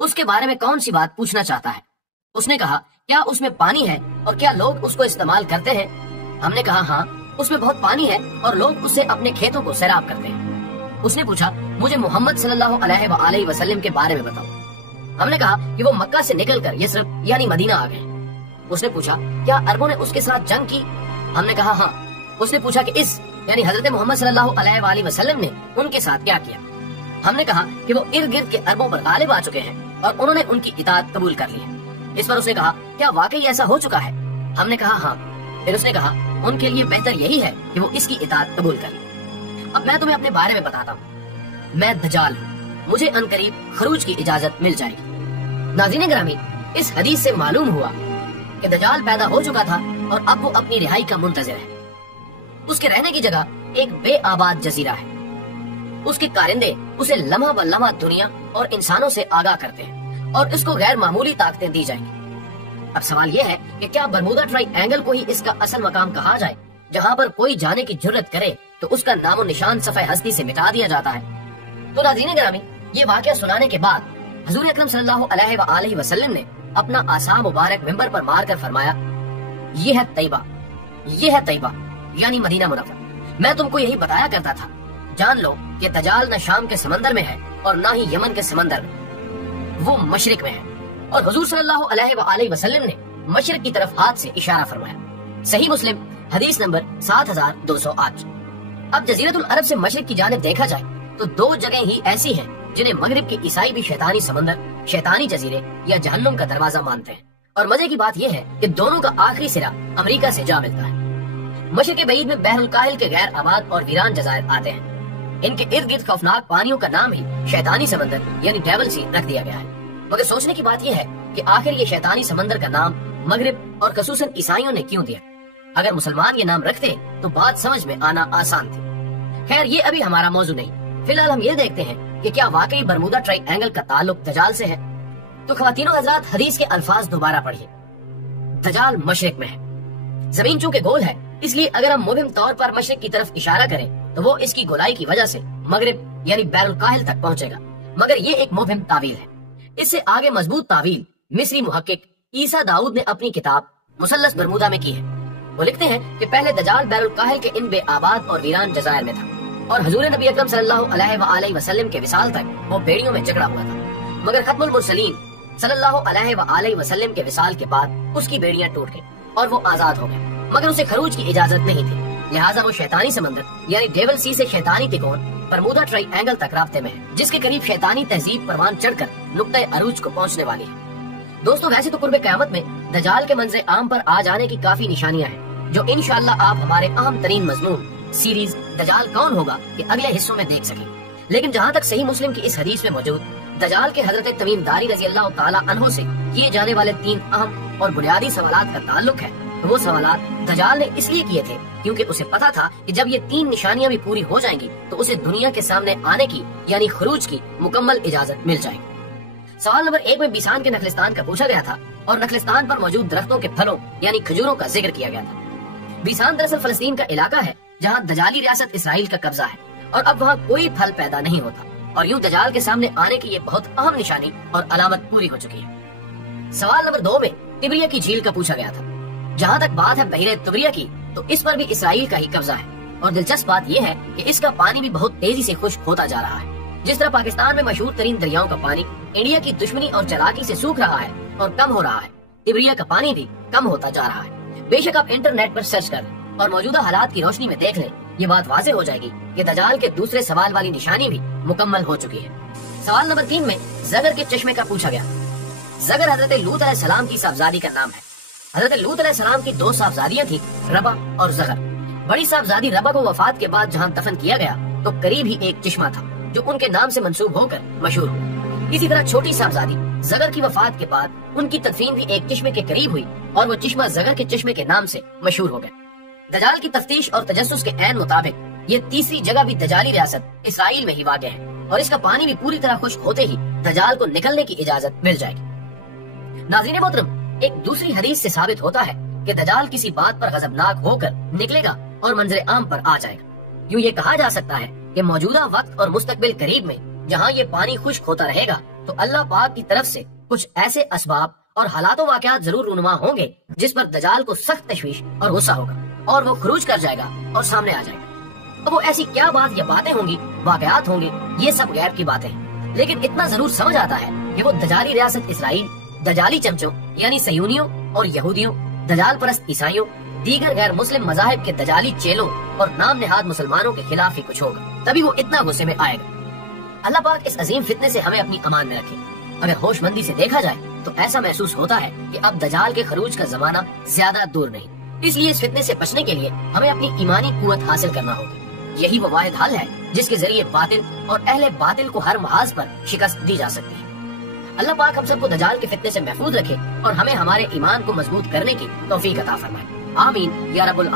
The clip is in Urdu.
اس کے بارے میں کون سی بات پوچھنا چاہتا ہے؟ اس نے کہا کیا اس میں پانی ہے اور کیا لوگ اس کو استعمال کرتے ہیں؟ ہم نے کہا ہاں اس میں بہت پانی ہے اور لوگ اس سے اپنے کھیتوں کو سیراب کرتے ہیں۔ اس نے پوچھا مجھے محمد صلی اللہ علیہ وآلہ وسلم کے بارے میں بتاؤ۔ ہم نے کہا کہ وہ مکہ سے نکل کر یثرب یعنی مدینہ آ گئے۔ اس نے پوچھا کیا عربوں نے اس کے ساتھ جنگ کی؟ ہم نے کہا ہاں۔ اس نے پوچھا کہ اس یعنی حضرت محمد صلی اللہ علیہ وآلہ وسلم نے ان کے ساتھ کیا کیا؟ ہم نے کہا کہ وہ ارد گرد کے عربوں پر غالب آ چکے ہیں اور انہوں نے ان کی اطاعت قبول کر لی ہے۔ اس پر اس نے کہا کیا واقعی ایسا ہو چکا ہے؟ ہم نے کہا ہاں۔ پھر اس نے کہا ان کے لیے بہتر یہی ہے کہ وہ اس کی اطاعت قبول کر لیں۔ اب میں تمہیں اپنے بارے میں بتاتا ہوں، میں دجال ہوں، مجھے عنقریب خروج کی اجازت مل جائے گی۔ ناظرین گرامی، اس حدیث سے معلوم ہوا کہ دجال پیدا ہو چکا تھا اور اب وہ اپنی رہائی کا منتظر ہے۔ اس کے رہنے کی جگہ ایک بے آباد جزیرہ ہے۔ اس کے کارندے اسے لمحہ ب لمحہ دنیا اور انسانوں سے آگاہ کرتے ہیں اور اس کو غیر معمولی طاقتیں دی جائیں گی۔ اب سوال یہ ہے کہ کیا برمودا ٹرائی اینگل کو ہی اس کا اصل مقام کہا جائے جہاں پر کوئی جانے کی جرت کرے تو اس کا نام و نشان صفحہ ہستی سے مٹا دیا جاتا ہے؟ تو ناظرین گرامی، یہ واقعہ سنانے کے بعد حضور اکرم صلی اللہ علیہ وآلہ وسلم نے اپنا عصا مبارک منبر پر مار کر فرمایا یہ ہے طیبہ، یہ ہے طیبہ یعنی مدینہ منورہ۔ میں تم کو یہی بتایا کرتا تھا، جان لو کہ دجال نہ شام کے سمندر میں ہے اور نہ ہی یمن کے سمندر میں، وہ مشرق میں ہے۔ اور حضور صلی اللہ علیہ وآلہ وسلم نے مشرق کی طرف ہاتھ سے اشارہ فرمایا۔ صحیح مسلم حدیث نمبر 7208۔ اب جزیرۃ العرب سے مشرق کی جانب دیکھا جائے تو دو جگہیں ہی ایسی ہیں جنہیں مغرب کے عیسائی بھی شیطانی سمندر، شیطانی جزیرے یا جہنم کا دروازہ مانتے ہیں، اور مزے کی بات یہ ہے کہ دونوں کا آخری سرا امریکہ سے جا ملتا ہے۔ مشرق بعید میں بحر الکاہل کے غیر آباد اور ویران جزائر آتے ہیں۔ ان کے ارد گرد خوفناک پانیوں کا نام ہی شیطانی سمندر یعنی ڈیول سی رکھ دیا گیا ہے۔ مگر سوچنے کی بات یہ ہے کہ آخر یہ شیطانی سمندر کا نام مغرب اور خصوصاً عیسائیوں نے کیوں دیا؟ اگر مسلمان یہ نام رکھتے تو بات سمجھ میں آنا آسان تھی۔ خیر یہ ابھی ہمارا موضوع نہیں، فی الحال ہم یہ دیکھتے ہیں کہ کیا واقعی برمودا ٹرائی اینگل کا تعلق دجال سے ہے؟ تو خواتین و حضرات، حدیث کے الفاظ دوبارہ پڑھیے۔ دجال مشرق میں ہے۔ زمین چونکہ گول ہے اس لیے اگر ہم مبہم طور پر مشرق کی طرف اشارہ کریں تو وہ اس کی گولائی کی وجہ سے مغرب یعنی بحر الکاہل تک پہنچے گا، مگر یہ ایک مبہم تعویل ہے۔ اس سے آگے مضبوط تعویل مصری محقق عیسیٰ داؤد نے اپنی کتاب مثلث برمودا میں کی ہے۔ وہ لکھتے ہیں کہ پہلے دجال بحر الکاہل کے ان بے آباد اور ویران جزائر میں تھا، اور حضور نبی اکرم صلی اللہ علیہ وآلہ وسلم کے وصال تک وہ بیڑیوں میں جکڑا ہوا تھا، مگر ختم المرسلین صلی اللہ علیہ وآلہ وسلم کے وصال کے بعد اس کی بیڑیاں ٹوٹ گئیں اور وہ آزاد ہو گئے، مگر اسے خروج کی اجازت نہیں تھی، لہٰذا وہ شیطانی سمندر یعنی ڈیول سی سے شیطانی تکون برمودا ٹرائی اینگل تک رابطے میں ہے، جس کے قریب شیطانی تہذیب پروان چڑھ کر نقطۂ عروج کو پہنچنے والی ہے۔ دوستو ویسے تو قرب قیامت میں دجال کے منظر عام پر آ جانے کی کافی نشانیاں ہیں، جو انشاءاللہ آپ ہمارے اہم ترین مضمون سیریز دجال کون ہوگا کے اگلے حصوں میں دیکھ سکیں۔ لیکن جہاں تک صحیح مسلم کی اس حدیث میں موجود دجال کے حضرت تمیم داری رضی اللہ تعالی عنہ سے کیے جانے والے 3 اہم اور بنیادی سوالات کا تعلق ہے، تو وہ سوالات دجال نے اس لیے کیے تھے کیونکہ اسے پتا تھا کہ جب یہ 3 نشانیاں بھی پوری ہو جائیں گی تو اسے دنیا کے سامنے آنے کی یعنی خروج کی مکمل اجازت مل جائے گی۔ سوال نمبر 1 میں بیسان کے نخلستان کا پوچھا گیا تھا اور نخلستان پر موجود درختوں کے پھلوں یعنی کھجوروں کا ذکر کیا گیا تھا۔ بیسان دراصل فلسطین کا علاقہ ہے جہاں دجالی ریاست اسرائیل کا قبضہ ہے، اور اب وہاں کوئی پھل پیدا نہیں ہوتا، اور یوں دجال کے سامنے آنے کی یہ بہت اہم نشانی اور علامت پوری ہو چکی ہے۔ سوال نمبر 2 میں تبریہ کی جھیل کا پوچھا گیا تھا۔ جہاں تک بات ہے بحیرہ تبریہ کی تو اس پر بھی اسرائیل کا ہی قبضہ ہے، اور دلچسپ بات یہ ہے کہ اس کا پانی بھی بہت تیزی سے خشک ہوتا جا رہا ہے۔ جس طرح پاکستان میں مشہور ترین دریاؤں کا پانی انڈیا کی دشمنی اور چلاکی سے سوکھ رہا ہے اور کم ہو رہا ہے، تبریہ کا پانی بھی کم ہوتا جا رہا ہے۔ بے شک آپ انٹرنیٹ پر سرچ کر لیں اور موجودہ حالات کی روشنی میں دیکھ لیں، یہ بات واضح ہو جائے گی کہ دجال کے دوسرے سوال والی نشانی بھی مکمل ہو چکی ہے۔ سوال نمبر 3 میں زگر کے چشمے کا پوچھا گیا۔ زگر حضرت لوط علیہ السلام کی صاحبزادی کا نام ہے۔ حضرت لوط علیہ السلام کی 2 صاحبزادیاں تھیں، ربا اور زگر۔ بڑی صاحبزادی ربا کو وفات کے بعد جہاں دفن کیا گیا تو قریب ہی ایک چشمہ تھا جو ان کے نام سے منسوب ہو کر مشہور ہوا۔ اسی طرح چھوٹی صاحبزادی زگر کی وفات کے بعد ان کی تدفین بھی ایک چشمے کے قریب ہوئی اور وہ چشمہ زگر کے چشمے کے نام سے مشہور ہو گئے۔ دجال کی تفتیش اور تجسس کے عین مطابق یہ تیسری جگہ بھی دجالی ریاست اسرائیل میں ہی واقع ہے، اور اس کا پانی بھی پوری طرح خشک ہوتے ہی دجال کو نکلنے کی اجازت مل جائے گی۔ ناظرین محترم، ایک دوسری حدیث سے ثابت ہوتا ہے کہ دجال کسی بات پر غضبناک ہو کر نکلے گا اور منظر عام پر آ جائے گا۔ یوں یہ کہا جا سکتا ہے کہ موجودہ وقت اور مستقبل قریب میں جہاں یہ پانی خشک ہوتا رہے گا تو اللہ پاک کی طرف سے کچھ ایسے اسباب اور حالات و واقعات ضرور رونما ہوں گے جس پر دجال کو سخت تشویش اور غصہ ہوگا اور وہ خروج کر جائے گا اور سامنے آ جائے گا۔ اب وہ ایسی کیا بات یا باتیں ہوں گی، واقعات ہوں گے، یہ سب غیب کی باتیں ہیں، لیکن اتنا ضرور سمجھ آتا ہے کہ وہ دجالی ریاست اسرائیل، دجالی چمچوں یعنی صہیونیوں اور یہودیوں، دجال پرست عیسائیوں، دیگر غیر مسلم مذاہب کے دجالی چیلوں اور نام نہاد مسلمانوں کے خلاف ہی کچھ ہوگا، تبھی وہ اتنا غصے میں آئے گا۔ اللہ پاک اس عظیم فتنے سے ہمیں اپنی امان میں رکھے۔ اگر ہوش مندی سے دیکھا جائے تو ایسا محسوس ہوتا ہے کہ اب دجال کے خروج کا زمانہ زیادہ دور نہیں، اس لیے اس فتنے سے بچنے کے لیے ہمیں اپنی ایمانی قوت حاصل کرنا ہوگی۔ یہی وہ واحد حل ہے جس کے ذریعے باطل اور اہل باطل کو ہر محاذ پر شکست دی جا سکتی ہے۔ اللہ پاک ہم سب کو دجال کے فتنے سے محفوظ رکھے اور ہمیں ہمارے ایمان کو مضبوط کرنے کی توفیق عطا فرمائے، آمین یا رب العالمین۔